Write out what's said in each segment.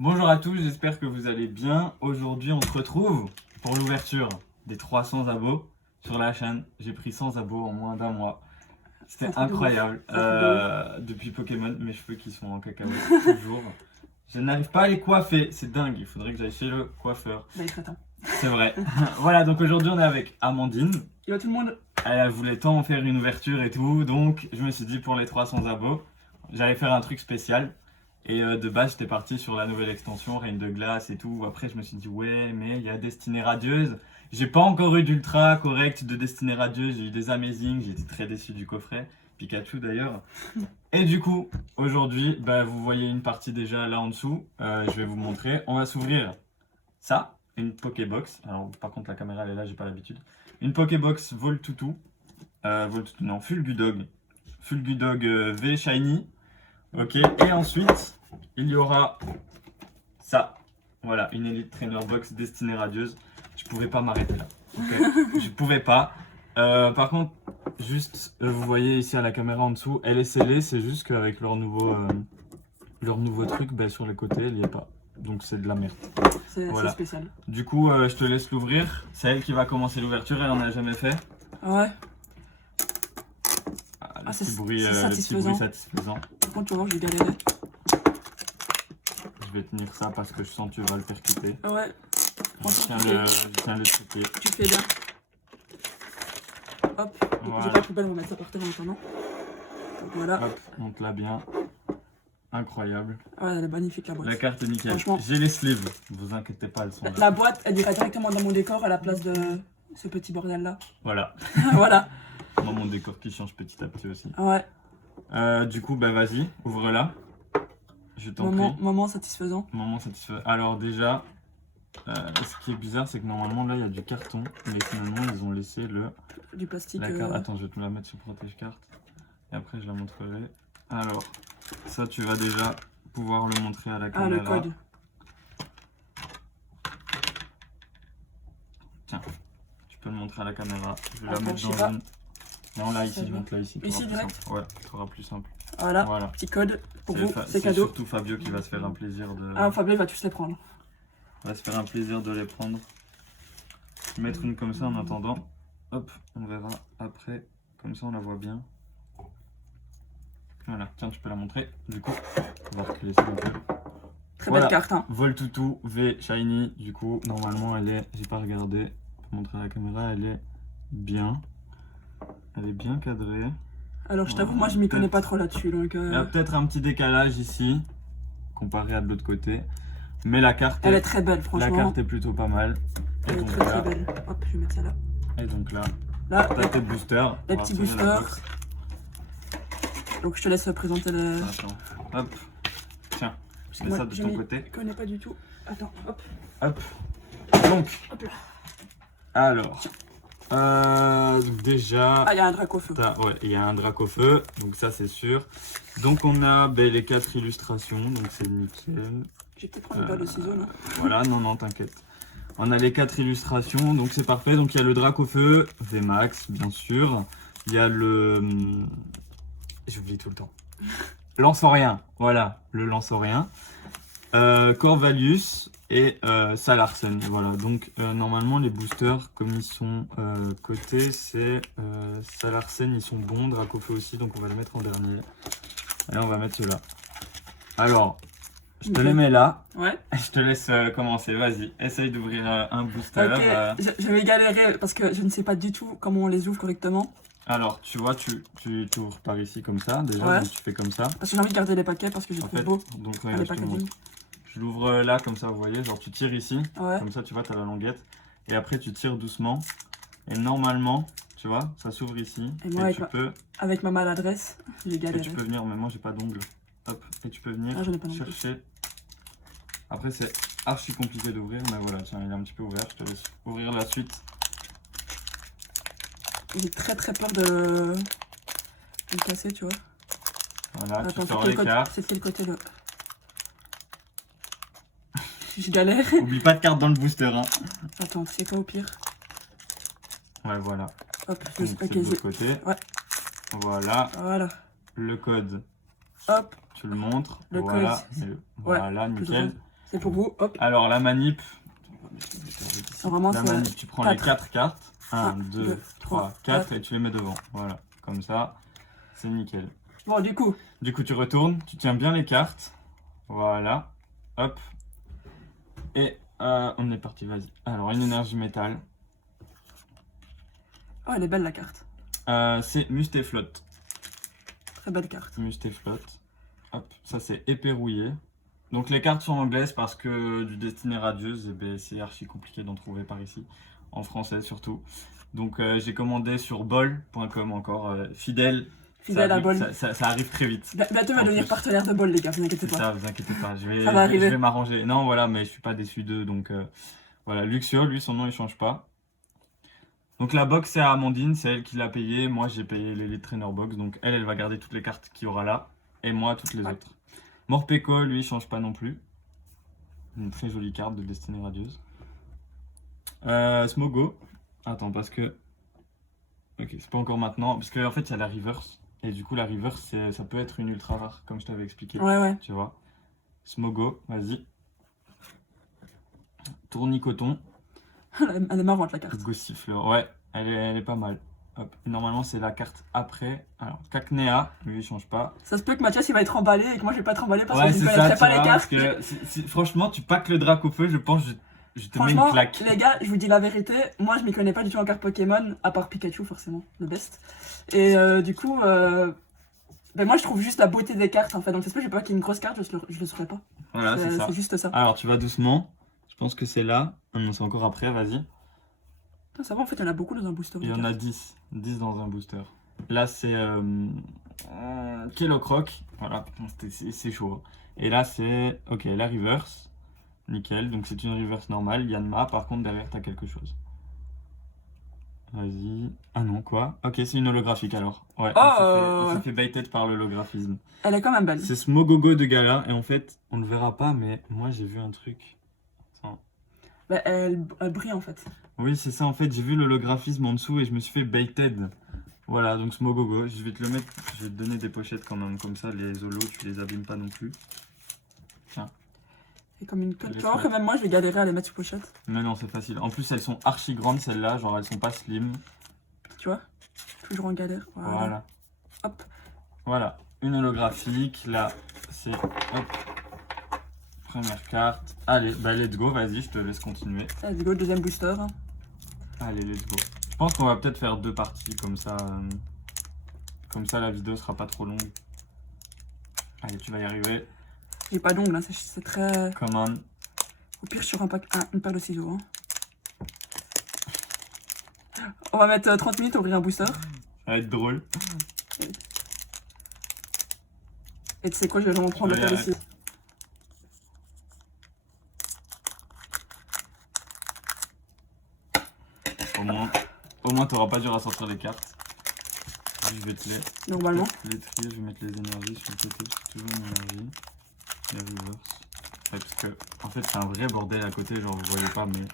Bonjour à tous, j'espère que vous allez bien. Aujourd'hui, on se retrouve pour l'ouverture des 300 abos sur la chaîne. J'ai pris 100 abos en moins d'un mois. C'était incroyable. Depuis Pokémon, mes cheveux qui sont en cacahuète toujours. Je n'arrive pas à les coiffer, c'est dingue. Il faudrait que j'aille chez le coiffeur. Bah, il serait temps. C'est vrai. Voilà, donc aujourd'hui, on est avec Amandine. Yo tout le monde. Elle voulait tant faire une ouverture et tout, donc je me suis dit pour les 300 abos, j'allais faire un truc spécial. Et de base, j'étais parti sur la nouvelle extension, Reine de Glace et tout. Après, je me suis dit, ouais, mais il y a Destinée Radieuse. J'ai pas encore eu d'ultra correct de Destinée Radieuse. J'ai eu des Amazing. J'ai été très déçu du coffret. Pikachu d'ailleurs. Et du coup, aujourd'hui, vous voyez une partie déjà là en dessous. Je vais vous montrer. On va s'ouvrir ça, une Pokébox. Alors, par contre, la caméra elle est là, j'ai pas l'habitude. Une Pokébox Voltoutou. Non, Fulgudog. Fulgudog V Shiny. Ok, et ensuite, il y aura ça. Voilà, une Elite Trainer Box Destinée Radieuse. Je pouvais pas m'arrêter là. Okay. Je pouvais pas. Par contre, juste, vous voyez ici à la caméra en dessous, elle est scellée. C'est juste qu'avec leur nouveau truc, sur les côtés, il n'y est pas. Donc c'est de la merde. C'est voilà. Spécial. Du coup, je te laisse l'ouvrir. C'est elle qui va commencer l'ouverture. Elle en a jamais fait. Ouais. Le petit bruit satisfaisant. Par contre, tu vas voir, je vais galérer. Je vais tenir ça parce que je sens que tu vas le percuter. Ouais. Je tiens le truquer. Tu fais bien. Hop. Voilà. J'ai pas de poubelle, on va mettre ça par terre en attendant. Donc voilà. Hop, monte-la bien. Incroyable. Ouais, elle est magnifique la boîte. La carte est nickel. Franchement. J'ai les sleeves, vous inquiétez pas, elles sont là. La boîte, elle irait directement dans mon décor à la place de ce petit bordel là. Voilà. Voilà. Dans mon décor qui change petit à petit aussi. Ouais. Du coup, vas-y, ouvre-la. Je t'en prie. Moment satisfaisant. Moment satisfaisant. Alors déjà, ce qui est bizarre, c'est que normalement là il y a du carton, mais finalement ils ont laissé du plastique. la carte. Attends, je vais te la mettre sur protège-carte. Et après je la montrerai. Alors, ça tu vas déjà pouvoir le montrer à la caméra. Ah, le code. Tiens, tu peux le montrer à la caméra. Je vais la Attends, mettre dans une... Non, là, ici, je monte là, ici. Ici, direct. Ouais, ça sera plus simple. Voilà. Voilà. Petit code pour vous, c'est C'est cadeau. surtout Fabio qui va se faire un plaisir de... Ah, Fabio, il va tous les prendre. Va se faire un plaisir de les prendre. Mettre une comme ça en attendant. Hop, on verra après. Comme ça, on la voit bien. Voilà, tiens, tu peux la montrer. Du coup, on va reculer ça un peu. Très belle carte, hein. Voltoutou V Shiny. Du coup, normalement, elle est... J'ai pas regardé. Pour montrer à la caméra, elle est bien. Elle est bien cadrée. Alors, je t'avoue, moi, je m'y connais pas trop là-dessus. Donc, Il y a peut-être un petit décalage ici, comparé à de l'autre côté. Mais la carte, elle est très belle, franchement. La carte est plutôt pas mal. Elle est très belle. Hop, je vais mettre ça là. Et donc là, t'as tes boosters. Les petits boosters. Donc, je te laisse présenter le... Attends, hop. Tiens, je mets ça de ton côté. Je connais pas du tout. Attends, hop. Hop. Donc, hop là. Alors, déjà... Ah, il y a un drac au feu. Ouais, il y a un drac au feu, donc ça c'est sûr. Donc on a les 4 illustrations, donc c'est nickel. J'ai peut-être prendre une balle de ciseaux là. Voilà, non, t'inquiète. On a les 4 illustrations, donc c'est parfait. Donc il y a le drac au feu, VMAX, bien sûr. Il y a le... J'oublie tout le temps. Lance-en-rien, voilà, le lance-en-rien. Corvallis et Salarsen. Voilà, donc normalement les boosters, comme ils sont cotés, c'est Salarsen, ils sont bons, Dracofeu aussi, donc on va les mettre en dernier. Et là, on va mettre ceux-là. Alors, je te les mets là. Ouais. Je te laisse commencer, vas-y. Essaye d'ouvrir un booster. Ok, je vais galérer parce que je ne sais pas du tout comment on les ouvre correctement. Alors, tu vois, tu ouvres par ici comme ça, déjà, ouais. Donc tu fais comme ça. Parce que j'ai envie de garder les paquets parce que je trouve beau. Donc, regarde, je l'ouvre là, comme ça, vous voyez, genre tu tires ici, comme ça, tu vois, tu as la languette. Et après, tu tires doucement. Et normalement, tu vois, ça s'ouvre ici. Et moi, avec ma maladresse, j'ai galéré. Et tu peux venir, mais moi, j'ai pas d'ongles. Hop, et tu peux venir chercher. Après, c'est archi compliqué d'ouvrir, mais voilà, tiens, il est un petit peu ouvert. Je te laisse ouvrir la suite. J'ai très peur de le casser, tu vois. Voilà, tu sors les cartes. C'est quel côté là? Je galère. Oublie pas de carte dans le booster, hein. Attends, c'est pas au pire. Ouais, voilà. Hop, c'est de l'autre côté. Ouais. Voilà. Voilà. Le code. Hop. Tu le montres. Le voilà. code. Voilà, nickel. C'est pour vous, hop. Alors la manip, Normalement, la c'est manip, tu prends les 4. 4 cartes. 1, Un, 2, deux, 3, trois, 4 quatre. et tu les mets devant. Voilà, comme ça, c'est nickel. Bon, du coup, Du coup, tu retournes, tu tiens bien les cartes. Voilà, hop. Et on est parti, vas-y. Alors, une énergie métal. oh, elle est belle la carte. C'est Mustéflotte. Très belle carte. Mustéflotte. Hop, ça c'est épée rouillée. Donc les cartes sont anglaises parce que du Destinée Radieuse, eh ben, c'est archi compliqué d'en trouver par ici. En français surtout. Donc j'ai commandé sur bol.com encore. Fidèle. Fidèle à Bol. Ça arrive très vite. Bientôt, on va En devenir plus. partenaire de Bol, les gars, vous inquiétez C'est pas. ça, vous inquiétez pas. Ça va arriver. Je vais m'arranger. Non, voilà, mais je suis pas déçu d'eux. Donc voilà, Luxio, lui, son nom il change pas. Donc la box c'est à Amandine, c'est elle qui l'a payé. Moi j'ai payé l'Elite Trainer Box. Donc elle va garder toutes les cartes qu'il y aura là. Et moi toutes les Ouais. autres. Morpeko, lui, il change pas non plus. Une très jolie carte de Destinée Radieuse. Smogo. Attends, parce que. Ok, c'est pas encore maintenant. Parce qu'en fait, il y a la reverse. Et du coup, la reverse, ça peut être une ultra rare, comme je t'avais expliqué. Ouais. Tu vois. Smogo, vas-y. Tournicoton. Elle est marrante la carte. Gossifleur. Ouais, elle est pas mal. Hop. Normalement, c'est la carte après. Alors, Cacnea, lui, il change pas. Ça se peut que Mathias il va être emballé et que moi je vais pas être emballé parce Ouais, que je c'est ne ça, connaîtrais tu pas vois, les parce cartes. que franchement, tu packes le drac au feu, je pense, je te mets une Franchement, claque. les gars, je vous dis la vérité, moi je m'y connais pas du tout en cartes Pokémon, à part Pikachu forcément, le best. Et du coup, ben moi je trouve juste la beauté des cartes en fait, donc c'est pas que j'ai pas qu'il y ait une grosse carte, je le saurais pas. Voilà, c'est ça. C'est juste ça. Alors, tu vas doucement. Je pense que c'est là. Ah non, c'est encore après, vas-y. Putain, ça va, en fait, il y en a beaucoup dans un booster. Il y de en a cartes. 10. 10 dans un booster. Là, c'est Kellocroc. Voilà, putain, c'est chaud. Hein. Et là, c'est. Ok, la reverse. Nickel. Donc, c'est une reverse normale. Yanma, par contre, derrière, t'as quelque chose. Vas-y. Ah non, quoi? Ok, c'est une holographique alors. Ouais, on s'est fait baited par l'holographisme. Elle est quand même belle. C'est Smogogo de Gala. Et en fait, on le verra pas, mais moi, j'ai vu un truc. Attends. Bah, elle brille en fait. Oui, c'est ça, en fait, j'ai vu l'holographisme en dessous et je me suis fait baited. Voilà, donc Smogogo, je vais te le mettre, je vais te donner des pochettes quand même, comme ça, les holos, tu les abîmes pas non plus. Et comme une conne. Tu Laisse-moi. vois, quand même, moi je vais galérer à les mettre sur pochette. Mais non, c'est facile. En plus, elles sont archi grandes, celles-là, genre elles sont pas slim. Tu vois, toujours en galère. Voilà. Hop. Voilà, une holographique, là, c'est, hop, première carte. Allez, bah let's go, vas-y, je te laisse continuer. Let's go, deuxième booster. Allez, let's go. Je pense qu'on va peut-être faire 2 parties, comme ça la vidéo sera pas trop longue. Allez, tu vas y arriver. J'ai pas d'ongles, hein, c'est très. Come on. Au pire, sur une paire de ciseaux. Hein. On va mettre 30 minutes à ouvrir un booster. Ça va être drôle. Et tu sais quoi, je vais vraiment prendre la paire de ciseaux. Au moins t'auras pas dur à sortir les cartes. Je vais te les Normalement. trier, je vais mettre les énergies sur le côté, c'est toujours une énergie. La reverse. Ouais, parce que en fait c'est un vrai bordel à côté, genre vous voyez pas, mais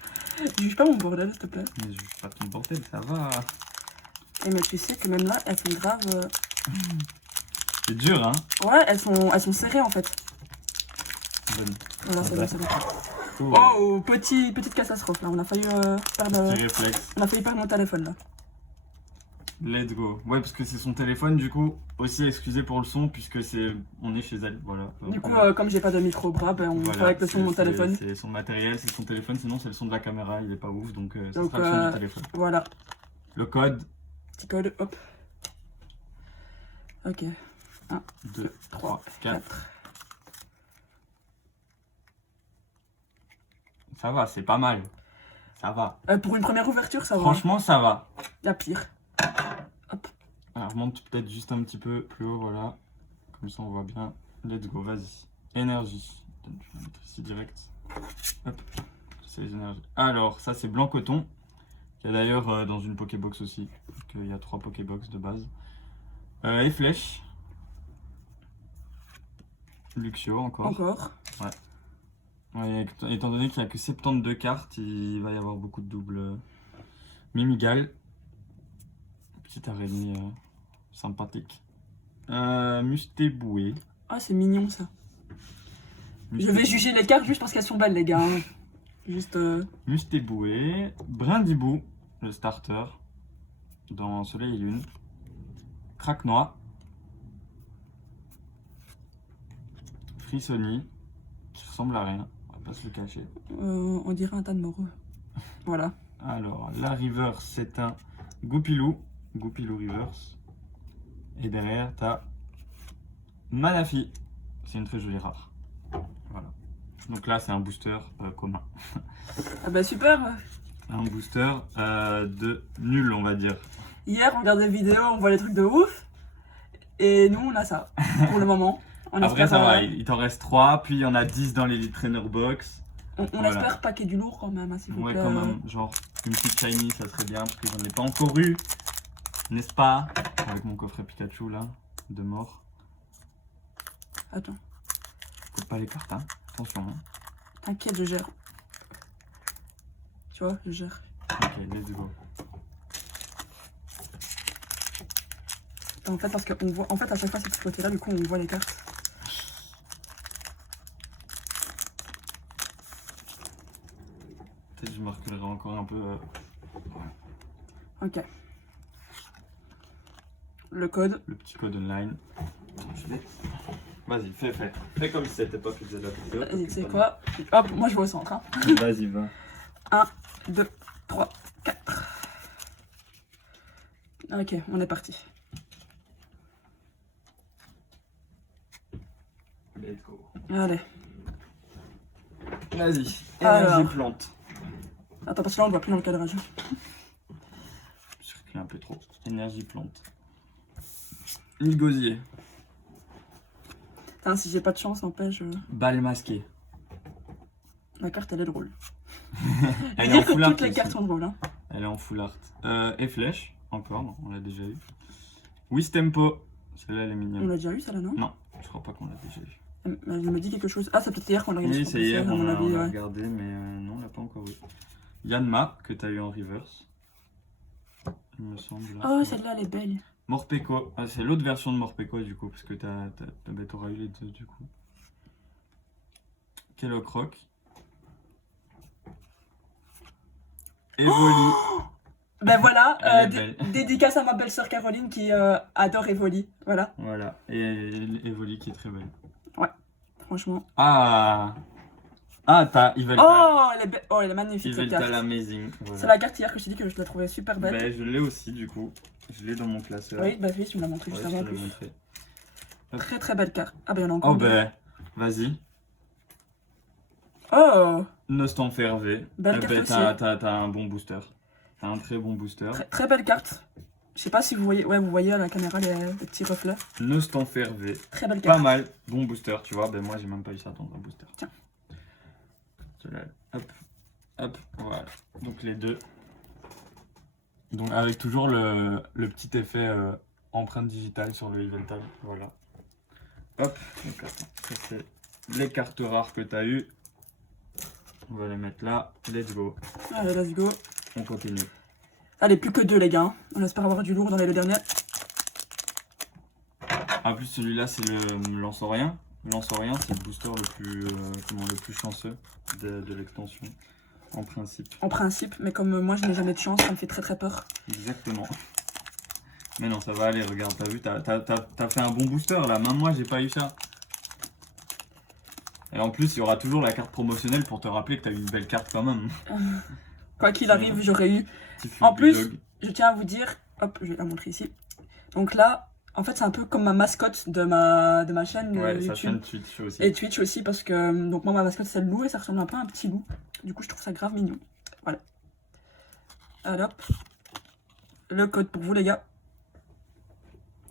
Juge pas mon bordel, s'il te plaît. je juge pas ton bordel, ça va. Et mais tu sais que même là, elles sont grave. C'est dur, hein. Ouais, elles sont serrées en fait. Bonne. Voilà, c'est bon, c'est bon. Oh, Oh, petite catastrophe là, on a failli perdre. petit réflexe. On a failli perdre mon téléphone là. Let's go. Ouais, parce que c'est son téléphone, du coup, aussi excusez pour le son, puisque on est chez elle, voilà. Du coup, comme j'ai pas de micro bras, ben on fait avec le son de mon téléphone. C'est son matériel, c'est son téléphone, sinon c'est le son de la caméra, il est pas ouf, donc ça Donc, sera le son du téléphone. Voilà, Le code, petit code, hop. Ok. 1, 2, 3, 4. 4. Ça va, c'est pas mal. Ça va. Pour une première ouverture, ça va. Franchement, ça va. La pire. Alors, je monte peut-être juste un petit peu plus haut, voilà. Comme ça, on voit bien. Let's go, vas-y. Énergie. Je vais mettre ici direct. Hop. C'est les énergies. Alors, ça, c'est blanc coton. Il y a d'ailleurs dans une Pokébox aussi. Donc, il y a 3 Pokébox de base. Et flèche. Luxio encore. Encore. Ouais, étant donné qu'il n'y a que 72 cartes, il va y avoir beaucoup de doubles. Mimigal. Petite araignée sympathique. Mustéboué. Ah, c'est mignon ça. Je vais juger les cartes juste parce qu'elles sont belles, les gars. Hein. Juste. Mustéboué, Brindibou, le starter, dans Soleil et Lune, Craquenois, Frissoni, qui ressemble à rien, on va pas se le cacher. On dirait un tas de moreux. Voilà. Alors, la reverse, c'est un Goupilou reverse. Et derrière, t'as Manafi, c'est une très jolie rare. Voilà. Donc là, c'est un booster commun. Ah bah super. Un booster de nul, on va dire. Hier, on regarde des vidéos, on voit des trucs de ouf. Et nous, on a ça. Pour le moment. On Après, espère, ça va, il t'en reste 3, puis il y en a 10 dans l'Elite Trainer Box. On Voilà. espère paquer du lourd quand même, hein, s'il vous Ouais, plaît. quand même, genre une petite shiny, ça serait bien, parce que j'en ai pas encore eu, n'est-ce pas? Avec mon coffret Pikachu là, de mort. Attends, Coupe pas les cartes, hein. Attention. Hein. t'inquiète, je gère. Tu vois, je gère. Ok, let's go. En fait, parce qu'on voit. En fait, à chaque fois, c'est de ce côté-là, du coup, on voit les cartes. Peut-être que je me reculerai encore un peu. Ok. Le code. Le petit code online. Je vais. Vas-y, fais. Fais comme si c'était pas que tu faisais de la vidéo. Et c'est quoi? Hop, moi je vais au centre. Hein. Vas-y, va. 1, 2, 3, 4. Ok, on est parti. Let's go. Allez. Vas-y, Alors. énergie plante. Attends, parce que là on ne voit plus dans le cadrage. Je recule un peu trop. Énergie plante. Ligosier. Putain, si j'ai pas de chance, n'empêche. Balle masquée. La carte elle est drôle. Elle Je est en veux dire que full art toutes les aussi. cartes sont drôles. Hein. Elle est en full art. Et flèche, encore, non, on l'a déjà eu. Wistempo, celle-là elle est On mignonne. l'a déjà eu ça là, non? Non, je crois pas qu'on l'a déjà eu. Elle me dit quelque chose. Ah, c'est peut-être hier qu'on l'a regardé. Oui, sur c'est PC, hier, à mon on l'a avis, ouais. regardé, mais non, on l'a pas encore eu. Yanma, que t'as eu en reverse. Il me semble. Là. Oh, Ouais. celle-là elle est belle. Morpeko, ah, c'est l'autre version de Morpeko du coup, parce que t'auras eu les deux du coup. Kellogg Evoli. Ben voilà, Elle est belle. dédicace à ma belle-sœur Caroline qui adore Evoli. Voilà, Voilà, et Evoli qui est très belle. franchement. Ah, t'as Yveltal. Oh, elle est magnifique cette Yveltal carte. Amazing. Voilà. C'est la carte hier que je t'ai dit que je la trouvais super belle. Ben, je l'ai aussi du coup. Je l'ai dans mon classeur. Oui, bah oui, tu me l'as montré Ouais, juste je avant en te l'ai plus. montré. Très très belle carte. Ah, ben il y en a encore. Oh deux. ben, vas-y. Oh, Nostan Hervé. Belle carte aussi. T'as un bon booster. T'as un très bon booster. très, très belle carte. Je sais pas si vous voyez. Ouais, vous voyez à la caméra les petits reflets. Nostan Hervé. Très belle Pas carte. mal. Bon booster, tu vois. Ben moi, j'ai même pas eu ça dans un booster. Tiens. Celui-là, hop, voilà. Donc les deux. Donc avec toujours le petit effet empreinte digitale sur le Yveltal. Voilà. Hop. Donc attends. Ça c'est les cartes rares que t'as eu. On va les mettre là. Let's go. Allez, let's go. On continue. Allez, plus que deux, les gars. Hein. On espère avoir du lourd dans les deux derniers. En plus, celui-là, c'est le lance-rien. Le lance-rien, c'est le booster le plus, le plus chanceux de l'extension, en principe. En principe, mais comme moi je n'ai jamais de chance, ça me fait très très peur. Exactement. Mais non, ça va aller, regarde, t'as vu, t'as fait un bon booster là, même moi, j'ai pas eu ça. Et en plus, il y aura toujours la carte promotionnelle pour te rappeler que t'as eu une belle carte quand même. Quoi qu'il arrive, j'aurais eu. Petit En plus, bulldog. je tiens à vous dire, hop, je vais la montrer ici. Donc là, en fait, c'est un peu comme ma mascotte de ma chaîne Ouais, sa YouTube. chaîne Twitch aussi. Et Twitch aussi, parce que donc moi, ma mascotte, c'est le loup et ça ressemble un peu à un petit loup. Du coup, je trouve ça grave mignon. Voilà. Allez, hop. Le code pour vous, les gars.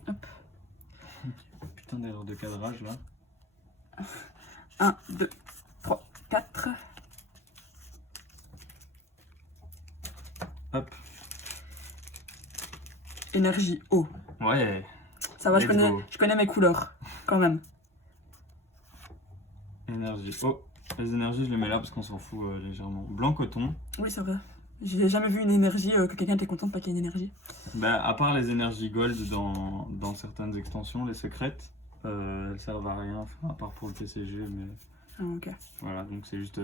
Hop. Putain d'erreur de cadrage là. 1, 2, 3, 4. Hop. Énergie eau. Ouais. Ça va, Let's go. je connais mes couleurs, quand même. Énergie. Oh, les énergies, je les mets là parce qu'on s'en fout légèrement. Blanc coton. Oui, c'est vrai. J'ai jamais vu une énergie que quelqu'un était content de pas qu'il y ait une énergie. Bah, à part les énergies gold dans certaines extensions, les secrètes, elles servent à rien, enfin, à part pour le TCG, mais Ah, ok. Voilà, donc c'est juste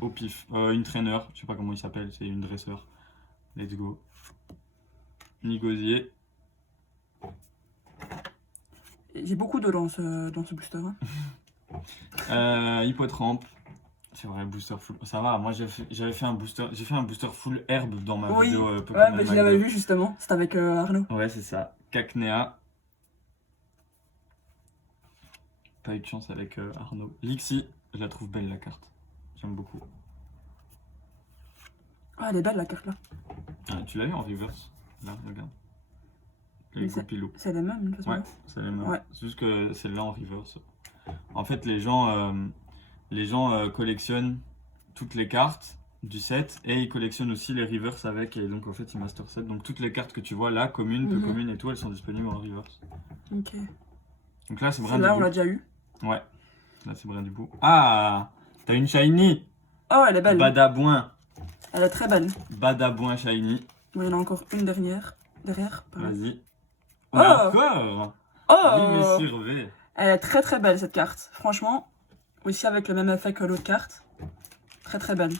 au pif. Une trainer, je sais pas comment il s'appelle, c'est une dresseur. Let's go. Nigosier. J'ai beaucoup d'eau dans ce booster. Hein. Hippotrampe. C'est vrai, booster full. Ça va, moi j'avais fait un booster. J'ai fait un booster full herbe dans ma Oui, vidéo ouais, Pokémon mais je Mac l'avais 2. vu justement. C'était avec Arnaud. Ouais, c'est ça. Cacnea. Pas eu de chance avec Arnaud. Lixie, je la trouve belle la carte. J'aime beaucoup. Ah, elle est belle la carte là. Ah, tu l'as eu en reverse? Là, regarde. Mais Les Goupilou. C'est la même de toute façon. Ouais, c'est les mêmes. Ouais. C'est juste que celle-là en reverse. En fait, les gens collectionnent toutes les cartes du set et ils collectionnent aussi les reverse avec. Et donc, en fait, ils master set. Donc, toutes les cartes que tu vois là, communes, peu communes et tout, elles sont disponibles en reverse. Ok. Donc là, c'est Celle-là, on Brindibou. l'a déjà eu. Ouais, là, c'est Brindibou. Ah, t'as une shiny. Oh, elle est belle. Badabouin. Elle est très belle. Badabouin shiny. Bon, il y en a encore une derrière. Pardon. Vas-y. Oh. Encore. Oh, Vive V. elle est très très belle cette carte. Franchement, aussi avec le même effet que l'autre carte. Très très belle.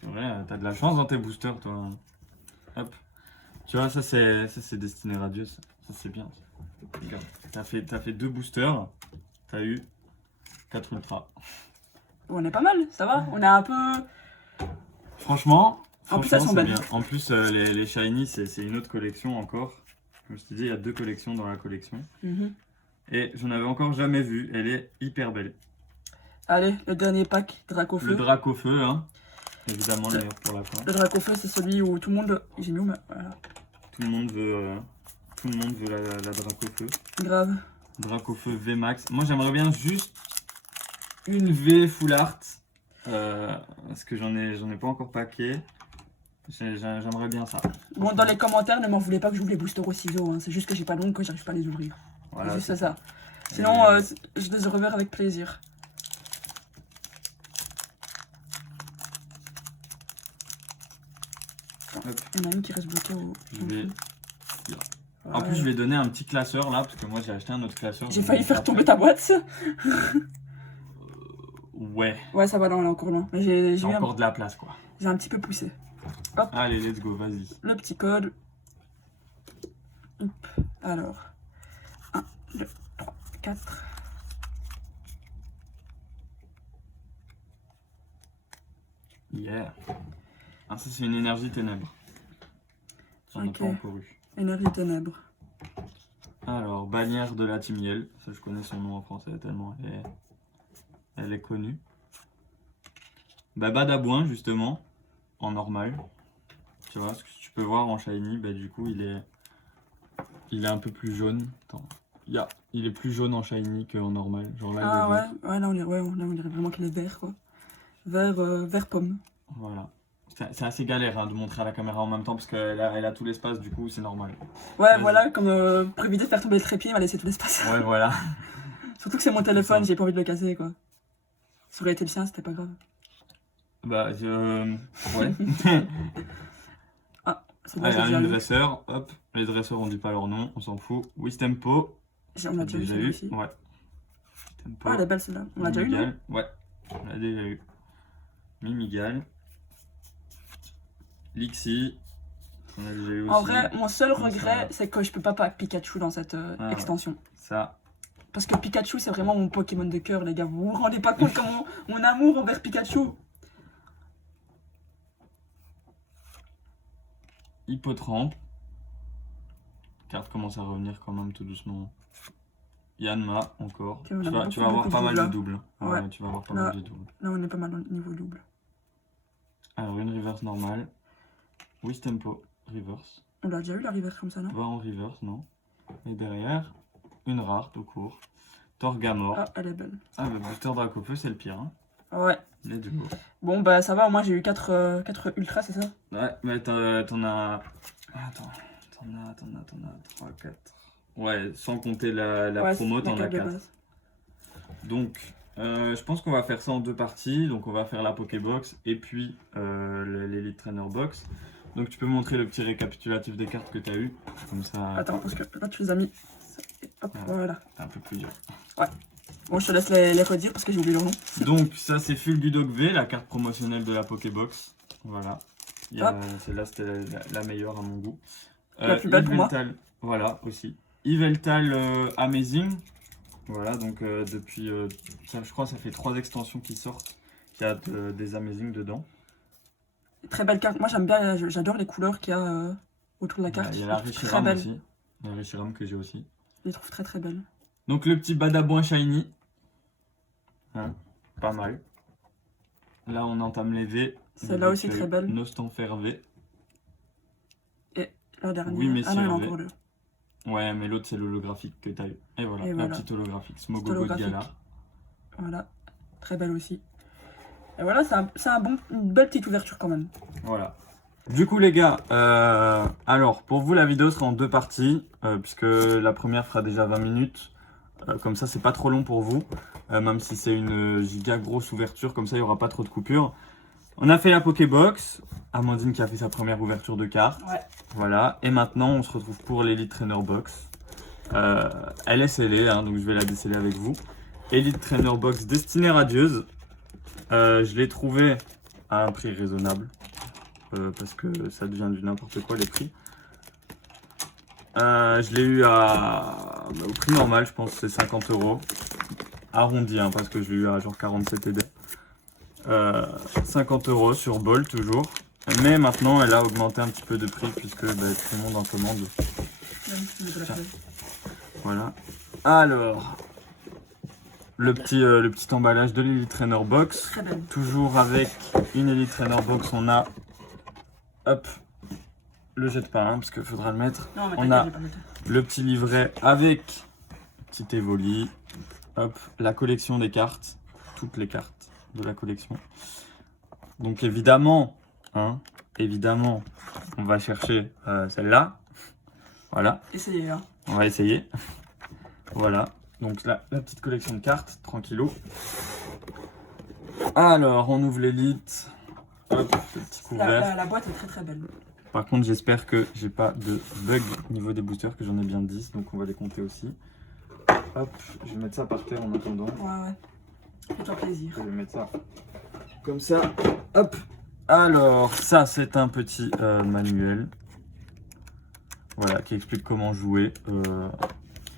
C'est vrai, t'as de la chance dans tes boosters, toi. Hop. Tu vois, ça c'est Destinée Radieuse. Ça c'est bien. Regarde, t'as fait 2 boosters. T'as eu 4 ultras. Bon, on est pas mal, ça va. On est un peu. Franchement, En plus, elles sont c'est belles. bien. En plus, les shiny, c'est une autre collection encore. Comme je t'ai dit, il y a 2 collections dans la collection. Et je n'avais encore jamais vu. Elle est hyper belle. Allez, le dernier pack, Dracofeu. Le Dracofeu, hein. Évidemment, le meilleur pour la fin. Le Dracofeu, c'est celui où tout le monde. J'ai mis où voilà. Tout le monde veut la Dracofeu. Grave. Dracofeu VMAX. Moi, j'aimerais bien juste une V full art. Parce que j'en ai pas encore paqué. J'aimerais bien ça. Bon, dans les commentaires, ne m'en voulez pas que j'ouvre les boosters au ciseau. Hein. C'est juste que j'ai pas d'ongles que j'arrive pas à les ouvrir. Voilà, c'est juste c'est ça. Sinon, je les reverrai avec plaisir. Il y en a une qui reste bloquée au. Je vais... Voilà. En plus, je vais donner un petit classeur là, parce que moi j'ai acheté un autre classeur. J'ai failli faire tomber ta boîte. Ouais. Ouais, ça va, là, on est encore loin. Mais j'ai Encore de la place quoi. J'ai un petit peu poussé. Allez, let's go, vas-y. Le petit code. Hop. Alors. 1, 2, 3, 4. Yeah. Ah, ça c'est une énergie ténèbres. J'en ai Ok. pas encore eu. Énergie ténèbres. Alors, bannière de la Timiel. Ça, je connais son nom en français tellement elle est connue. Bah, Badabouin, justement, en normal. Tu vois, ce que tu peux voir en shiny, bah, du coup, il est un peu plus jaune. Attends. Il est plus jaune en shiny qu'en normal. Genre là, il est Ah vert. ouais, là on dirait vraiment qu'il est vert quoi. Vert pomme. Voilà. C'est assez galère hein, de montrer à la caméra en même temps parce qu'elle a tout l'espace, du coup, c'est normal. Ouais, Vas-y. voilà, comme pour éviter de faire tomber le trépied, il m'a laissé tout l'espace. Ouais, voilà. Surtout que c'est mon téléphone, ça. j'ai pas envie de le casser quoi. Ça aurait été le sien, c'était pas grave. Bah, ouais. C'est bon, Allez, j'ai déjà un eu. dresseur, hop. Les dresseurs, on dit pas leur nom, on s'en fout. Wistempo. On l'a déjà eu aussi. Ouais. Tempo. Ah, elle est belle celle-là. On l'a déjà eu, non? Mimigal. Ouais, on l'a déjà eu. Mimigal. Lixie. On a déjà eu aussi. En vrai, mon seul Comment ça regret, va c'est que je peux pas pack Pikachu dans cette Ah ouais. extension. Ça. Parce que Pikachu, c'est vraiment mon Pokémon de cœur, les gars. Vous vous rendez pas compte comment mon amour envers Pikachu. Hippotrampe. Carte commence à revenir quand même tout doucement. Yanma encore. Ok, on a Tu beaucoup, vas avoir beaucoup pas de mal doubles, de doubles. Ouais. Tu vas avoir pas Là. mal de doubles. Là, on est pas mal au niveau double. Alors, une reverse normale. Wistempo, reverse. On l'a déjà eu la rivière comme ça, non? Pas en reverse, non. Et derrière, une rare, tout court. Torgamor. Ah, elle est belle. Ah, le booster Dracofeu, c'est le pire. Hein. Ouais. Let's go. Bon, bah ça va, moi j'ai eu 4 ultras, c'est ça? Ouais, mais t'en as. Attends, t'en as 3, 4. Ouais, sans compter la Ouais, promo, c'est t'en as de 4. base. Donc, je pense qu'on va faire ça en 2 parties. Donc, on va faire la Pokébox et puis l'Elite Trainer Box. Donc, tu peux montrer le petit récapitulatif des cartes que tu as eues. Comme ça, Attends, parce que là tu les as mis. Hop, Ouais. voilà. c'est un peu plus dur. Bon, je te laisse les redire parce que j'ai oublié leur nom. Donc ça c'est Fulgudog V, la carte promotionnelle de la Pokébox. Voilà. Celle-là c'était la meilleure à mon goût. La plus belle pour moi. Yveltal, voilà aussi. Yveltal Amazing. Voilà, donc depuis, je crois que ça fait 3 extensions qui sortent. Il y a des Amazing dedans. Très belle carte. Moi j'aime bien, j'adore les couleurs qu'il y a autour de la carte. Il y a la Reshiram aussi. La Reshiram que j'ai aussi. Je les trouve très très belles. Donc le petit Badabouin Shiny. Hein, pas mal. Là on entame les V. Celle-là aussi très belle. Nostanfer V. Et la dernière. Oui, mais ah non, il y en a encore deux. Ouais, mais l'autre c'est l'holographique que t'as eu. Et voilà, la petite holographique. Smogogo de Galar. Voilà, très belle aussi. Et voilà, c'est une belle petite ouverture quand même. Voilà. Du coup les gars, alors pour vous la vidéo sera en 2 parties, puisque la première fera déjà 20 minutes. Comme ça c'est pas trop long pour vous, même si c'est une giga grosse ouverture, comme ça il n'y aura pas trop de coupures. On a fait la Pokébox, Amandine qui a fait sa première ouverture de cartes. Ouais. Voilà, et maintenant on se retrouve pour l'Elite Trainer Box. Elle est scellée, hein, donc je vais la déceler avec vous. Elite Trainer Box Destinée Radieuse. Je l'ai trouvé à un prix raisonnable. Parce que ça devient du n'importe quoi les prix. Je l'ai eu au prix normal, je pense que c'est 50 €. Arrondi, hein, parce que je l'ai eu à genre 47 ED. 50 € sur Ball toujours. Mais maintenant elle a augmenté un petit peu de prix puisque tout le monde en commande. Voilà. Alors, le petit emballage de l'Elite Trainer Box. Toujours avec une Elite Trainer Box, on a hop, le jette pas, hein, parce qu'il faudra le mettre. Non, on a le petit livret avec petit Evoli. Hop, la collection des cartes, toutes les cartes de la collection. Donc évidemment, hein, on va chercher celle-là. Voilà. Essayez, hein. On va essayer. Voilà. Donc la petite collection de cartes, tranquillou. Alors, on ouvre l'élite. Hop, le petit couvert. La boîte est très très belle. Par contre, j'espère que j'ai pas de bug au niveau des boosters, que j'en ai bien 10, donc on va les compter aussi. Hop, je vais mettre ça par terre en attendant. Ouais. Fais-toi plaisir. Je vais mettre ça comme ça. Hop. Alors, ça, c'est un petit manuel. Voilà, qui explique comment jouer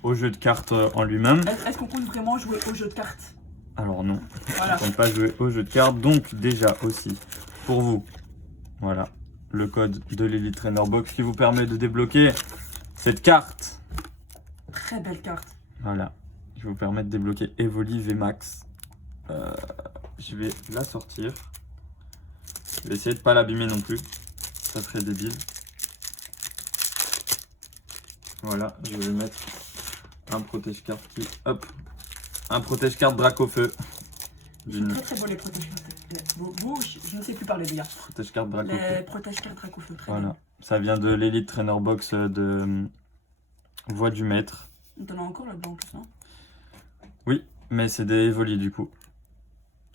au jeu de cartes en lui-même. Est-ce qu'on compte vraiment jouer au jeu de cartes? Alors non, voilà. On ne compte pas jouer au jeu de cartes. Donc déjà aussi, pour vous, voilà, le code de l'Elite Trainer Box qui vous permet de débloquer cette carte. Très belle carte. Voilà, qui vous permet de débloquer Evoli VMAX. Je vais la sortir. Je vais essayer de ne pas l'abîmer non plus. Ça serait débile. Voilà, je vais mettre un protège-carte qui... Hop, un protège-carte Dracofeu. Très très beau les protège-cartes. Je ne sais plus parler déjà. Protège-carte Dracofeu. Les protège-cartes Dracofeu, très voilà. bien. Ça vient de l'Elite Trainer Box de Voix du Maître. T'en as encore là-dedans en plus, non? Oui, mais c'est des Evoli du coup.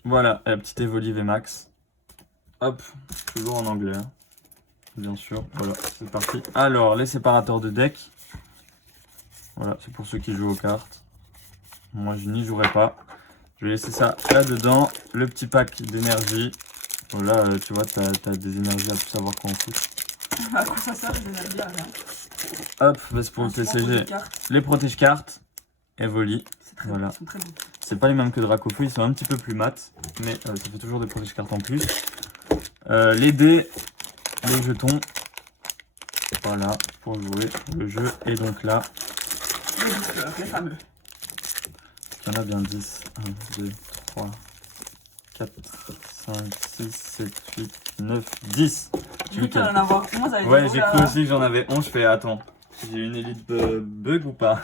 Voilà, la petite Evoli VMAX. Hop, toujours en anglais, hein. Bien sûr. Voilà, c'est parti. Alors, les séparateurs de deck. Voilà, c'est pour ceux qui jouent aux cartes. Moi, je n'y jouerai pas. Je vais laisser ça là-dedans. Le petit pack d'énergie. Voilà, tu vois, tu as des énergies à tout savoir quoi en fout. À quoi ça sert les énergies à rien? Hop, c'est pour le TCG. Les protège-cartes. Evoli. Voilà. Ils sont très beaux. C'est pas les mêmes que Dracofeu, ils sont un petit peu plus mat. Mais ça fait toujours des protège-cartes en plus. Les dés. Les jetons. Voilà, pour jouer le jeu. Et donc là... Les boosters, les fameux. Il y en a bien 10. 1, 2, 3, 4, 5, 6, 7, 8, 9, 10. J'ai vu qu'il y en avoir 11 avec ouais, j'ai cru aussi que j'en avais 11. Je fais, attends, j'ai une élite bug ou pas?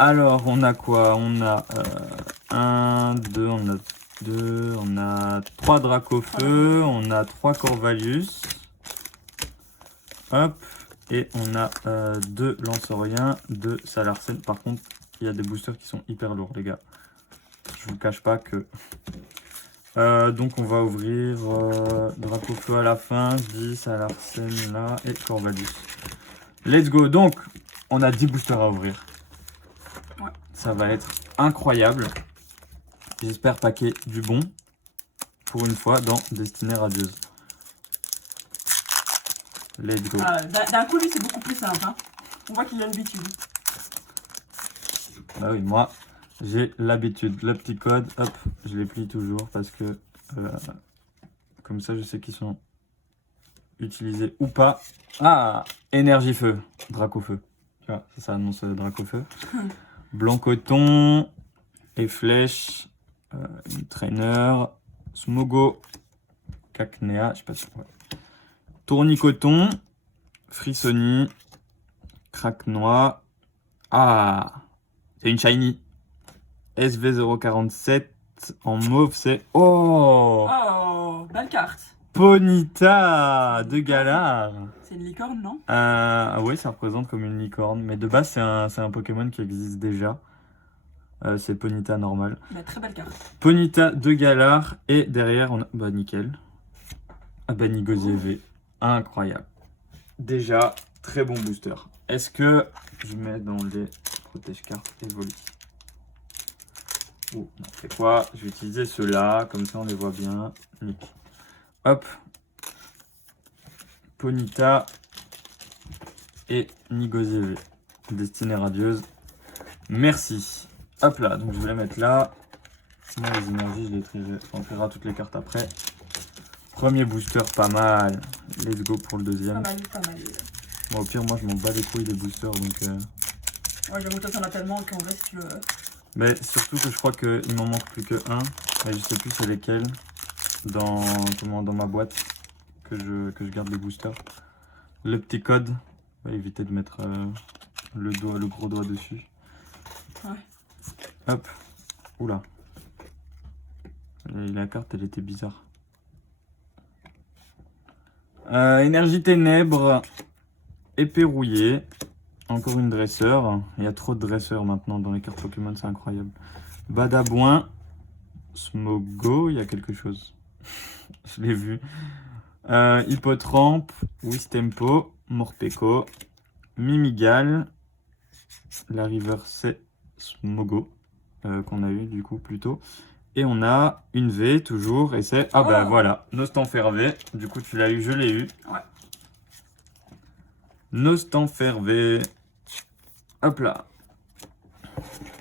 Alors, on a quoi? On a 1, 2, on a 2, on a 3 Dracofeu, on a 3 Corvalus. Hop. Et on a 2 Lanceuriens, 2 Salarsen. Par contre, il y a des boosters qui sont hyper lourds, les gars. Je vous cache pas que... donc, on va ouvrir Dracofeu à la fin, 10 Salarsen là et Corvalus. Let's go. Donc, on a 10 boosters à ouvrir. Ouais. Ça va être incroyable. J'espère paquer du bon pour une fois dans Destinée Radieuse. Let's go. D'un coup, lui, c'est beaucoup plus simple. Hein. On voit qu'il a l'habitude. Ah oui, moi, j'ai l'habitude. Le petit code, hop, je les plie toujours parce que comme ça, je sais qu'ils sont utilisés ou pas. Ah, énergie feu, Dracofeu. Tu vois, ça annonce Dracofeu. Blanc coton et flèche, trainer, Smogo, Cacnea, je sais pas si ouais. Tournicoton, Frissoni, Crack Noix. Ah, c'est une shiny. SV047 en mauve, c'est. Oh! Oh, belle carte. Ponyta de Galar. C'est une licorne, non? Ah ouais, ça représente comme une licorne. Mais de base, c'est un Pokémon qui existe déjà. C'est Ponyta normal. Bah, très belle carte. Ponyta de Galar. Et derrière, on a. Bah, nickel. Ah bah, Nigozeve. Incroyable. Déjà, très bon booster. Est-ce que je mets dans les protège-cartes Evoli? Oh, non, c'est quoi? Je vais utiliser ceux-là, comme ça on les voit bien. Nickel. Hop. Ponyta et Nigozeve. Destinée Radieuse. Merci. Hop là, donc je vais les mettre là. Moi, les énergies, je les trierai. On verra toutes les cartes après. Premier booster, pas mal. Let's go pour le deuxième. Pas mal, pas mal. Bon, au pire, moi, je m'en bats les couilles des boosters, donc... Ouais, j'avoue, toi, t'en as tellement qu'en vrai, si tu veux... Mais surtout que je crois qu'il m'en manque plus que un. Et je sais plus c'est lesquels dans ma boîte que je garde les boosters. Le petit code. On va éviter de mettre le gros doigt dessus. Ouais. Hop. Oula. Et la carte, elle était bizarre. Énergie ténèbres. Épée rouillée. Encore une dresseur. Il y a trop de dresseurs maintenant dans les cartes Pokémon, c'est incroyable. Badabouin. Smogo, il y a quelque chose. Je l'ai vu. Hippotrampe. Wistempo. Morpeko. Mimigal. La River, c'est Smogo. Qu'on a eu du coup plus tôt. Et on a une V toujours. Et c'est. Ah bah voilà. Nostanfervé. Du coup, tu l'as eu, je l'ai eu. Ouais. Nostanfervé. Hop là.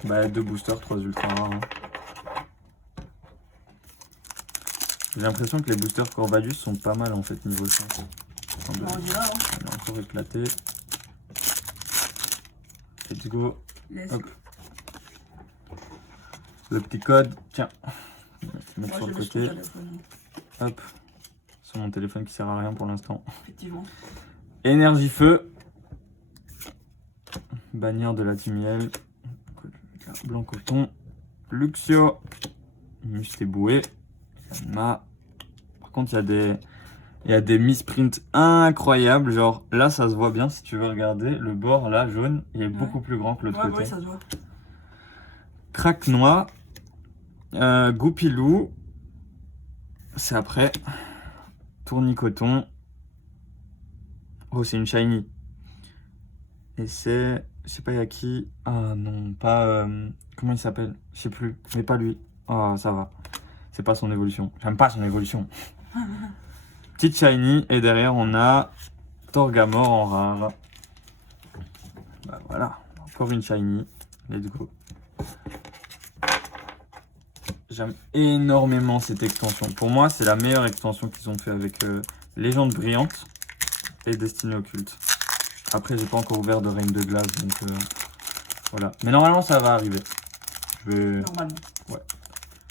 Bah, 2 boosters, 3 ultra rares. Hein. J'ai l'impression que les boosters Corvalus sont pas mal en fait niveau 5. On dirait, hein. On est encore éclaté. Let's go. Hop. Le petit code. Tiens. Je vais le mettre sur le côté. Hop. Sur mon téléphone qui sert à rien pour l'instant. Effectivement. Énergie feu. Bannière de la Timiel. Blanc coton. Luxio. Mustéboué. Par contre, il y a des misprints incroyables. Genre, là, ça se voit bien si tu veux regarder. Le bord, là, jaune, il est beaucoup plus grand que l'autre côté. Ouais, ça se voit. Crack Noix. Goupilou. C'est après. Tournicoton. Oh, c'est une shiny. Et c'est... Je sais pas, il y a qui. Ah non, pas... comment il s'appelle? Je sais plus. Mais pas lui. Oh, ça va. C'est pas son évolution. J'aime pas son évolution. Petite shiny. Et derrière, on a Torgamore en rare. Bah voilà. Encore une shiny. Let's go. J'aime énormément cette extension. Pour moi, c'est la meilleure extension qu'ils ont fait avec Légende Brillante et Destinée Occulte. Après, j'ai pas encore ouvert de Reine de Glace, donc voilà. Mais normalement, ça va arriver. Je vais... Normalement. Ouais.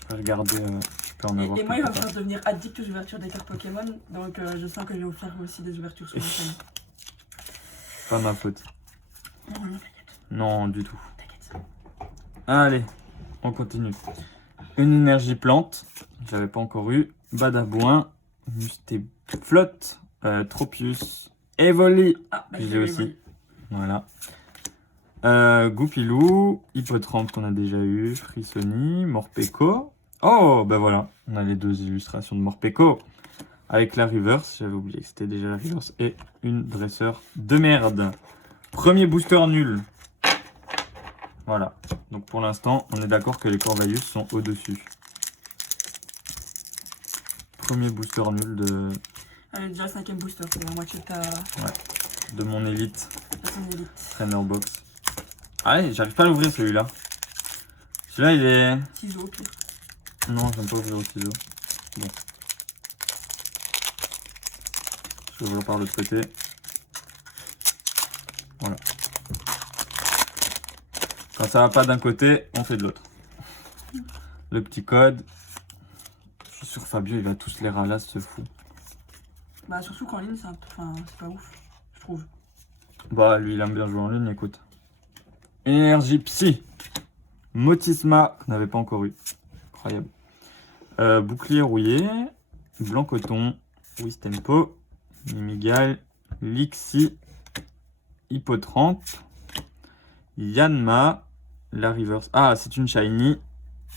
Je vais regarder. Je peux en avoir. Et moi, il va me faire devenir addict aux ouvertures des cartes Pokémon. Donc, je sens que je vais vous faire aussi des ouvertures sur ma chaîne. Pas ma faute. Non, t'inquiète. Non, du tout. T'inquiète. Allez, on continue. Une énergie plante. J'avais pas encore eu. Badabouin. Mustéflotte. Tropius. Evoli. Ah, bah, J'ai aussi. Voilà. Goupilou. Hippotrampe qu'on a déjà eu. Frissoni. Morpeko. Oh, ben voilà. On a les 2 illustrations de Morpeko. Avec la reverse. J'avais oublié que c'était déjà la reverse. Et une dresseur de merde. Premier booster nul. Voilà. Donc pour l'instant, on est d'accord que les Corvalus sont au-dessus. Premier booster nul Allez, déjà le 5ème booster, c'est la moitié de mon élite de ton élite. trainer box. Allez, j'arrive pas à l'ouvrir celui-là. Celui-là il est... Ciseaux au pire. Non, j'aime pas ouvrir au ciseau. Bon. Je vais ouvrir par l'autre côté. Voilà. Quand ça va pas d'un côté, on fait de l'autre. Le petit code. Je suis sûr Fabio, il va tous les ralasses, ce fou. Bah surtout qu'en ligne, c'est pas ouf, je trouve. Bah, lui, il aime bien jouer en ligne, écoute. Énergie Psy. Motisma, qu'on n'avait pas encore eu. Incroyable. Bouclier rouillé. Blanc coton. Wistempo. Mimigal. Lixi. Hippotrampe. Yanma. La Reverse. Ah, c'est une Shiny.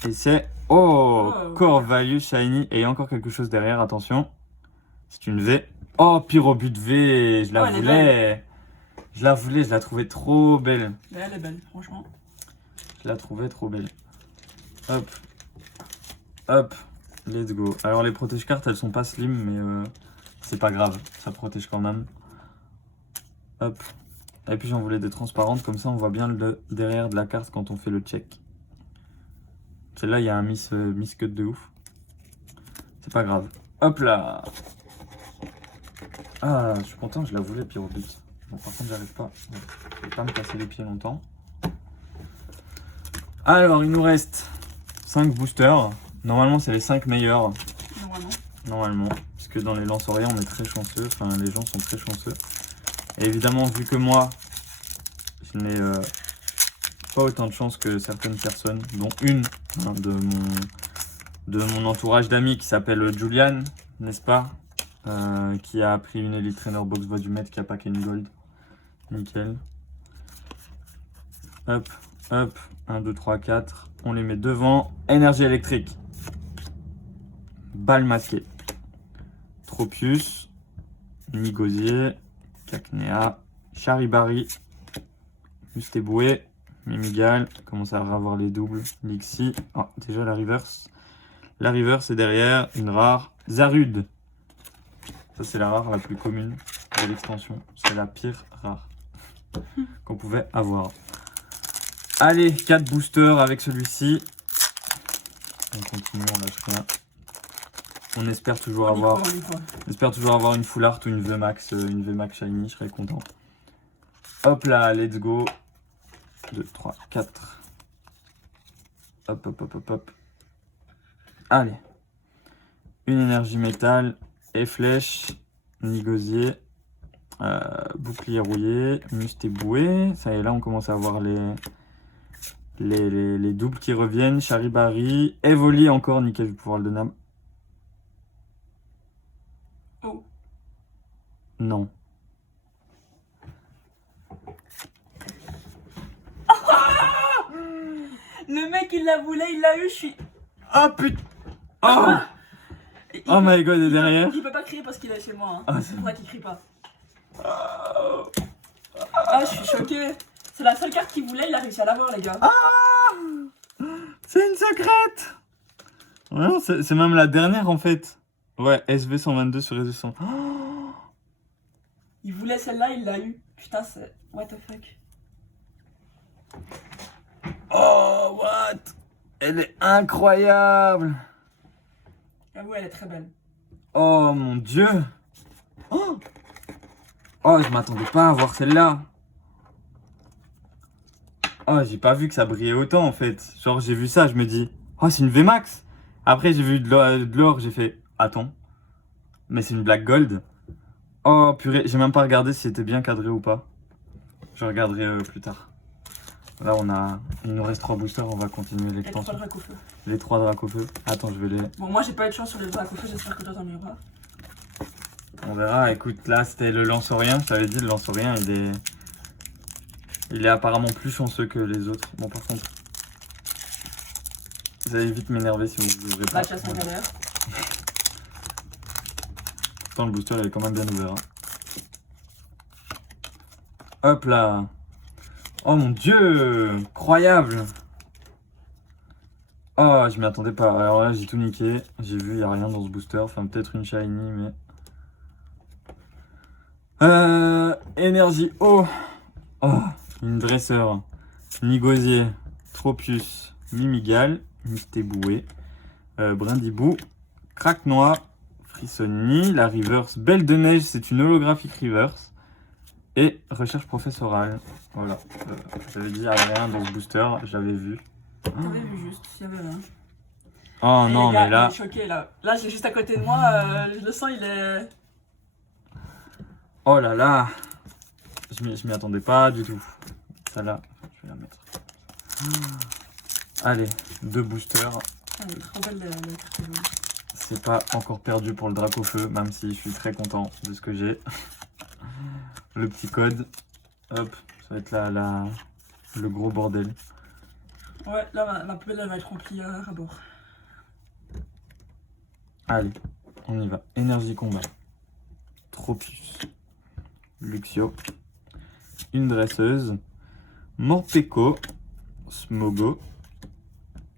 Et c'est... Oh, Core Value Shiny. Et il y a encore quelque chose derrière, attention. C'est une V. Oh, Pyrobut V. Je la voulais. Je la trouvais trop belle. Mais elle est belle, franchement. Je la trouvais trop belle. Hop. Hop. Let's go. Alors les protège cartes, elles sont pas slim, mais c'est pas grave. Ça protège quand même. Hop. Et puis j'en voulais des transparentes, comme ça on voit bien le derrière de la carte quand on fait le check. Celle-là, il y a un miss cut de ouf. C'est pas grave. Hop là. Ah, je suis content, je la voulais Pyrobut. Bon, par contre, j'arrive pas. Bon, je vais pas me casser les pieds longtemps. Alors, il nous reste 5 boosters. Normalement, c'est les 5 meilleurs. Normalement. Parce que dans les lance-orients, on est très chanceux. Enfin, les gens sont très chanceux. Et évidemment, vu que moi, je n'ai pas autant de chance que certaines personnes, dont une hein, de mon entourage d'amis qui s'appelle Julian, n'est-ce pas, qui a pris une Elite Trainer Box Voix du Maître qui a packé une gold. Nickel. Hop, hop. 1, 2, 3, 4. On les met devant. Énergie électrique. Balle masquée. Tropius. Nigosier. Cacnea. Charibari. Mustéboué. Mimigal. Commence à avoir les doubles. Lixi. Oh, déjà la reverse. La reverse est derrière. Une rare. Zarude. Ça, c'est la rare la plus commune de l'extension. C'est la pire rare qu'on pouvait avoir. Allez, 4 boosters avec celui-ci. On continue, on lâche rien. On espère toujours avoir une full art ou une VMAX shiny, je serais content. Hop là, let's go. 2, 3, 4. Hop, hop, hop, hop, hop. Allez. Une énergie métal et flèche. Nigosier. Bouclier rouillé. Mustéboué. Ça y est, là, on commence à avoir les doubles qui reviennent. Charibari. Evoli encore, nickel, je vais pouvoir le donner à... Oh. Non. Le mec, il la voulait, il l'a eu, je suis... Oh putain. Oh, oh my god, et derrière. Il peut pas crier parce qu'il est chez moi. Hein. Ah, c'est pour ça qu'il crie pas. Ah, je suis choquée. C'est la seule carte qu'il voulait, il a réussi à l'avoir, les gars. Ah, c'est une secrète. Ouais, c'est même la dernière en fait. Ouais, SV122 sur SV100. Oh, il voulait celle-là, il l'a eu. Putain, c'est... What the fuck. oh what? Elle est incroyable. J'avoue, elle est très belle. Oh mon dieu. Oh, oh je m'attendais pas à voir celle-là. Oh, j'ai pas vu que ça brillait autant en fait. Genre, j'ai vu ça, je me dis, oh, c'est une VMAX. Après, j'ai vu de l'or, j'ai fait, attends, mais c'est une Black Gold. Oh purée, j'ai même pas regardé si c'était bien cadré ou pas. Je regarderai plus tard. Là, il nous reste 3 boosters, on va continuer l'extension. Les 3 dracs au feu. Les 3 dracs au feu. Attends, je vais les... Bon, moi, j'ai pas eu de chance sur les dracs au feu, j'espère que toi, t'en auras. On verra, écoute, là, c'était le lance-rien. Je t'avais dit, le lance-rien, il est apparemment plus chanceux que les autres. Bon, par contre, vous allez vite m'énerver si vous ouvrez pas. La chasse en galère. Pourtant, le booster, il est quand même bien ouvert. Hein. Hop là. Oh mon dieu, incroyable. Oh, je m'y attendais pas. Alors là, j'ai tout niqué. J'ai vu, il n'y a rien dans ce booster. Enfin, peut-être une shiny, mais. Énergie eau. Oh, une dresseur. Nigosier. Tropius. Mimigal. Mystéboué. Brindibou. Craque-noix. Frissoni. La reverse. Belle de neige, c'est une holographique reverse. Et recherche professorale. Voilà. J'avais dit, il n'y avait rien dans ce booster. J'avais vu. T'avais vu juste, il y avait rien. Oh Et non, les gars, mais là. il est choqué là. Là, j'ai juste à côté de moi, je le sens, il est. Oh là là. Je m'y attendais pas du tout. Celle-là, je vais la mettre. Allez, 2 boosters. Elle est trop belle la carte jaune. C'est pas encore perdu pour le Dracofeu, même si je suis très content de ce que j'ai. Le petit code. Hop, ça va être le gros bordel. Ouais, là, ma poubelle, elle va être remplie à bord. Allez, on y va. Énergie combat. Tropius. Luxio. Une dresseuse. Morpeko. Smogo.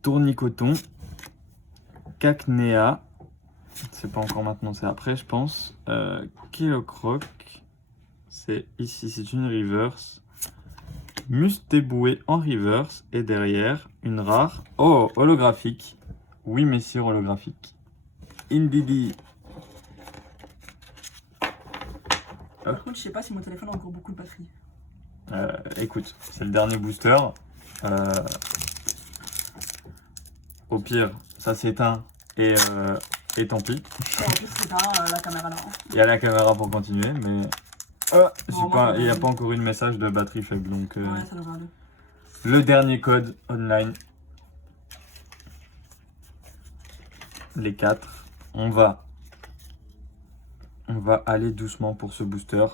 Tournicoton. Cacnea. C'est pas encore maintenant, c'est après, je pense. Kilocroc. C'est ici, c'est une reverse. Mustéboué en reverse. Et derrière, une rare. Oh, holographique. Oui, messieurs, holographique. Indidi. Par contre, je sais pas si mon téléphone a encore beaucoup de batterie. Écoute, c'est le dernier booster. Au pire, ça s'éteint et tant pis. Bon, en plus, c'est la caméra là. Hein. Il y a la caméra pour continuer, mais Bon, moi, il n'y a pas encore eu de message de batterie faible. Donc, Ouais, ça devrait aller. le dernier code online. Les 4. On va aller doucement pour ce booster.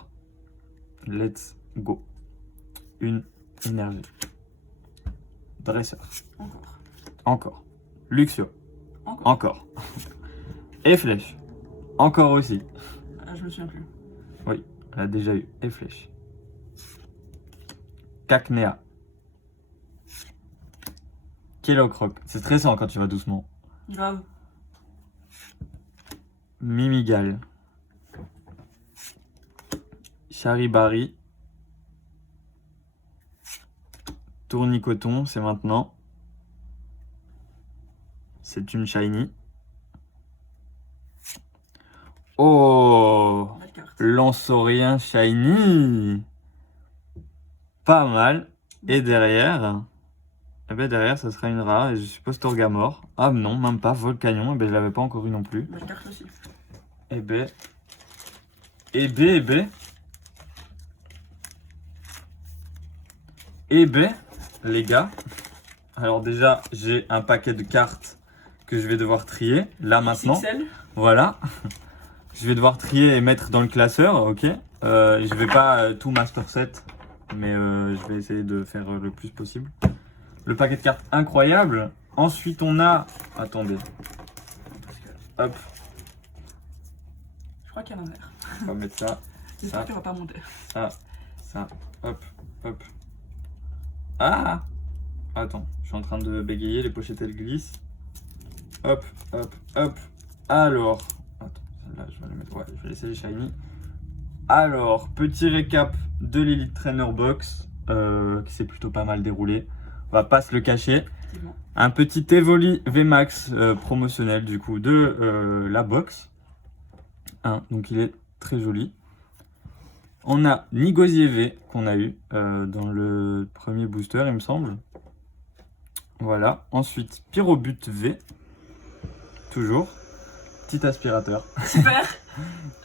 Let's go. Une énergie. Dresseur. Encore. Encore. Luxio. Encore. Encore. Et flèche. Encore aussi. Je me souviens plus. Oui, on a déjà eu. Et flèche. Cacnea. Kilocroc. C'est stressant quand tu vas doucement. Grave. Mimigal. Charibari. Tournicoton, c'est maintenant. C'est une shiny. Oh, Belle carte. Lanceorien shiny. Pas mal. Et derrière, eh ben derrière, ça sera une rare et je suppose Torgamore. Ah non, même pas. Volcanion, eh ben je l'avais pas encore eu non plus. Belle carte aussi. Eh ben. Eh ben, eh ben. Eh ben, les gars. Alors déjà, j'ai un paquet de cartes que je vais devoir trier, là maintenant. XXL. Voilà. Je vais devoir trier et mettre dans le classeur, ok. Je vais pas tout master set, mais je vais essayer de faire le plus possible. Le paquet de cartes incroyable. Ensuite, on a... Attendez. Hop, Je crois qu'il y a un verre. on va mettre ça, J'espère qu'il va pas monter. ça. Hop, hop. Ah! Attends, je suis en train de bégayer, les pochettes elles glissent. Hop, hop, hop. Alors, attends, celle-là je vais la mettre. Ouais, je vais laisser les shiny. Alors, petit récap de l'Elite Trainer Box qui s'est plutôt pas mal déroulé. On va pas se le cacher. Effectivement. Un petit Evoli VMAX promotionnel du coup de la box. Hein, donc il est très joli. On a Nigosier V qu'on a eu dans le premier booster, il me semble. Voilà. Ensuite, Pyrobut V. Toujours. Petit aspirateur. Super.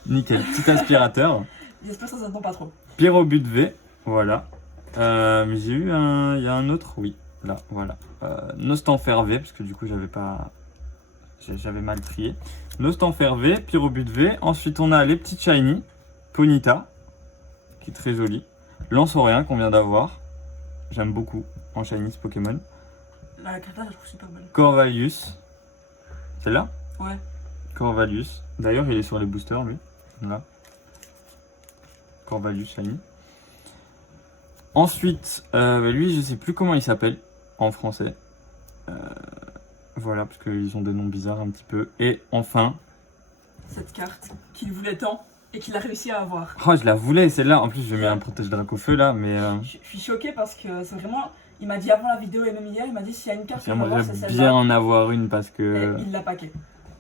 Nickel. Petit aspirateur. J'espère que ça s'entend pas trop. Pyrobut V. Voilà. J'ai eu un... Il y a un autre, oui. Là, voilà. Nostanfer V, parce que du coup, j'avais mal trié. Nostanfer V, Pyrobut V. Ensuite, on a les petites shiny. Ponyta, qui est très jolie. Lanceorien qu'on vient d'avoir. J'aime beaucoup en shiny ce Pokémon. La carte là, je la trouve super belle. Corvalus. C'est là? Ouais. Corvalus. D'ailleurs, il est sur les boosters, lui. Là. Corvalus shiny. Ensuite, lui, je sais plus comment il s'appelle en français. Voilà, parce qu'ils ont des noms bizarres un petit peu. Et enfin, cette carte qu'il voulait tant et qu'il a réussi à avoir. oh, je la voulais celle-là. En plus, je mets un protège-drac au feu là, mais Je suis choquée parce que c'est vraiment. Il m'a dit avant la vidéo et même hier, il m'a dit s'il y a une carte qu'il va avoir, c'est j'aimerais celle-là. bien en avoir une parce que Et il l'a paqué.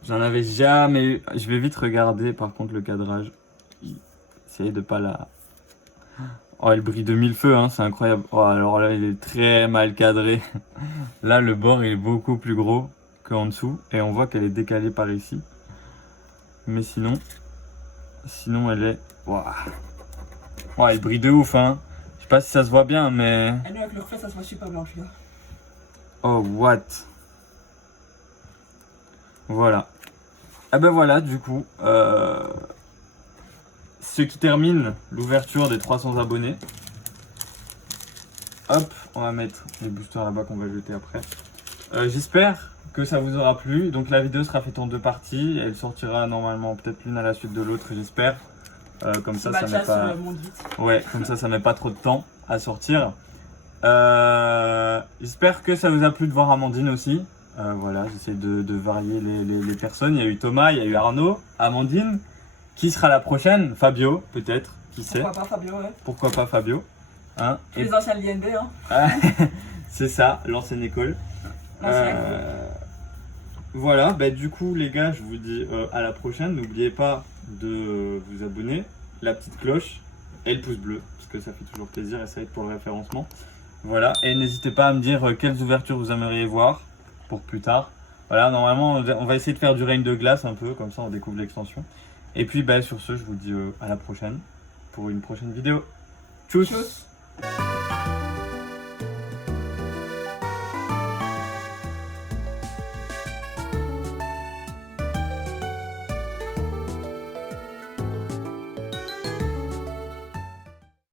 j'en avais jamais eu. Je vais vite regarder par contre le cadrage. Essayez de pas la. Oh, elle brille de mille feux, hein, c'est incroyable. Oh, alors là, il est très mal cadré. Là, le bord il est beaucoup plus gros qu'en dessous. Et on voit qu'elle est décalée par ici. Mais sinon elle est. Waouh. Oh, elle brille de ouf, hein. Je sais pas si ça se voit bien, mais. Et nous, avec le reflet, ça se voit super bien, celui-là. Oh, what? Voilà. Ah ben voilà, du coup. Ce qui termine l'ouverture des 300 abonnés. Hop, on va mettre les boosters là-bas qu'on va jeter après. J'espère que ça vous aura plu. Donc la vidéo sera faite en 2 parties. Elle sortira normalement peut-être l'une à la suite de l'autre, j'espère. Comme ça, ça met pas. Ouais, comme ça met pas trop de temps à sortir. J'espère que ça vous a plu de voir Amandine aussi. Voilà, j'essaie de varier les personnes. Il y a eu Thomas, il y a eu Arnaud, Amandine. Qui sera la prochaine? Fabio, peut-être, qui sait. Pourquoi pas Fabio, ouais. Pourquoi pas Fabio, hein? Tous les anciens de l'INB, hein. C'est ça, l'ancienne école. Voilà, bah du coup les gars, je vous dis à la prochaine. N'oubliez pas de vous abonner, la petite cloche et le pouce bleu, parce que ça fait toujours plaisir et ça aide pour le référencement. Voilà, et n'hésitez pas à me dire quelles ouvertures vous aimeriez voir pour plus tard. Voilà, normalement on va essayer de faire du règne de glace un peu, comme ça on découvre l'extension. Et puis bah, sur ce, je vous dis à la prochaine pour une prochaine vidéo. Tchuss. Tchuss.